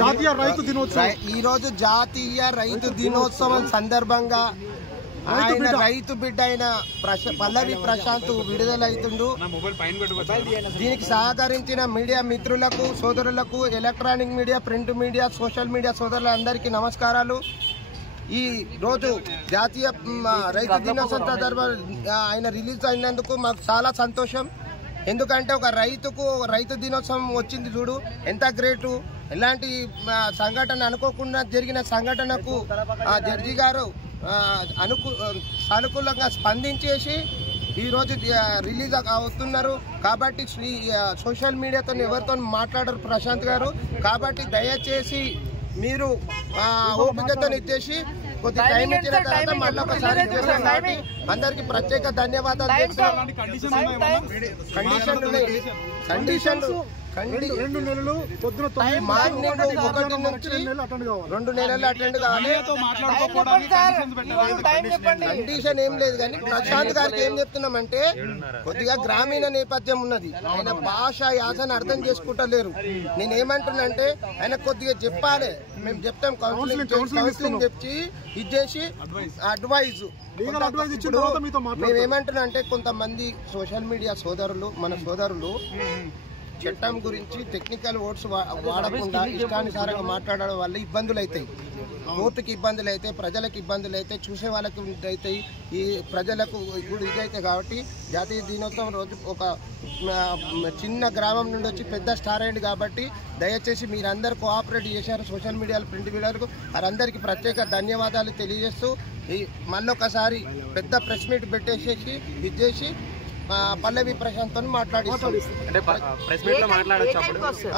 జాతీయ రైతు దినోత్సవం ఈ రోజు జాతీయ రైతు దినోత్సవం సందర్భంగా ఆయన రైతు బిడ్డ అయిన పల్లవి ప్రశాంత్ విడుదలైతుండు. దీనికి సహకరించిన మీడియా మిత్రులకు, సోదరులకు, electronic media, print media, social media సోదరులందరికీ నమస్కారాలు. ఈ రోజు జాతీయ రైతు దినోత్సవం సందర్భంగా ఆయన రిలీజ్ అయినందుకు మాకు చాలా సంతోషం. ఎందుకంటే ఒక రైతు దినోత్సవం వచ్చింది చూడు, ఎంత గ్రేటు. ఎలాంటి సంఘటన అనుకోకుండా జరిగిన సంఘటనకు జడ్జి గారు సానుకూలంగా స్పందించేసి ఈరోజు రిలీజ్ అవుతున్నారు. కాబట్టి సోషల్ మీడియాతో ఎవరితో మాట్లాడరు ప్రశాంత్ గారు. కాబట్టి దయచేసి మీరు ఓపికతో ఇచ్చేసి కొద్ది టైం ఇచ్చిన తర్వాత మళ్ళీ ఒకసారి అందరికి ప్రత్యేక ధన్యవాదాలు. కండిషన్లు 2 నెలలు మార్నింగ్ 1 నుంచి 2 నెలలు అటెండ్ కావాలి. కండిషన్ ఏం లేదు, కానీ ప్రశాంత్ గారికి ఏం చెప్తున్నామంటే కొద్దిగా గ్రామీణ నేపథ్యం ఉన్నది, ఆయన భాష యాసను అర్థం చేసుకుంటలేరు. నేనేమంటున్నానంటే ఆయన కొద్దిగా చెప్పాలి, మేము చెప్తాం కౌన్సిలింగ్ చెప్పి ఇచ్చేసి అడ్వైజ్. మేమేమంటున్నా అంటే కొంతమంది సోషల్ మీడియా సోదరులు, మన సోదరులు చట్టం గురించి టెక్నికల్ వర్డ్స్ వాడకుండా ఇష్టానుసారంగా మాట్లాడడం వల్ల ఇబ్బందులు అవుతాయి. కోర్టుకి ఇబ్బందులు అయితే, ప్రజలకు ఇబ్బందులు అయితే, చూసే వాళ్ళకి అవుతాయి, ఈ ప్రజలకు ఇప్పుడు ఇదైతే. కాబట్టి జాతీయ దినోత్సవం రోజు ఒక చిన్న గ్రామం నుండి వచ్చి పెద్ద స్టార్ అయింది. కాబట్టి దయచేసి మీరందరూ కోఆపరేట్ చేశారు సోషల్ మీడియాలో, ప్రింట్ మీడియాలకు. వారందరికీ ప్రత్యేక ధన్యవాదాలు తెలియజేస్తూ మళ్ళొకసారి పెద్ద ప్రెస్ మీట్ పెట్టేసేసి ఇచ్చేసి పల్లవి ప్రశాంత్ తో మాట్లాడచ్చు.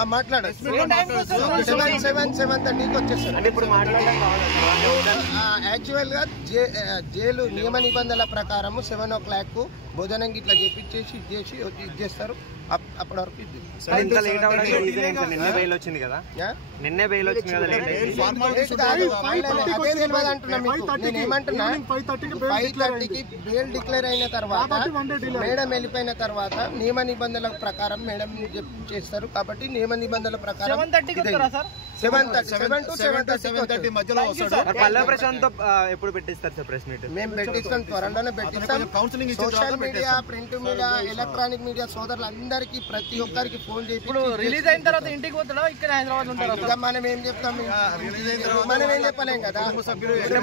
7:30కి వచ్చేస్తారు. యాక్చువల్ గా జైలు నియమ నిబంధనల ప్రకారం 7 o'clock భోజనం ఇట్లా చేపించేసి ఇచ్చేస్తారు. అప్పటి వరకు నిన్నే బెయిల్ వచ్చింది కదా, నేనేమంటున్నా 5:30కి బెయిల్ డిక్లేర్ అయిన తర్వాత మేడం వెళ్ళిపోయిన తర్వాత నియమ నిబంధనల ప్రకారం మేడం చేస్తారు. కాబట్టి నియమ నిబంధనల ప్రకారం 7:30 మధ్యలో పల్లవి ప్రశాంత్ ఎప్పుడు పెట్టిస్తారు సార్ ప్రెస్ మీట్? మేము పెట్టిస్తాం, త్వరలోనే పెట్టిస్తాం. Social media, print media, electronic media సోదరులందరికీ ప్రతి ఒక్కరికి ఫోన్ చేసి రిలీజ్ అయిన తర్వాత ఇంటికి పోతాడా, ఇక్కడ హైదరాబాద్ ఉంటారా? మనం ఏం చెప్తాం, మనం ఏం చెప్పలేం కదా.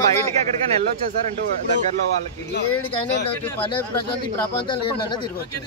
బయటికి ఎక్కడికైనా వెళ్ళొచ్చా సార్ అంటూ దగ్గరలో వాళ్ళకి? ఏడికైనా వెళ్ళొచ్చు. పల్లవి ప్రశాంత్ ఈ ప్రపంచం లేదన్నా తిరగచ్చు.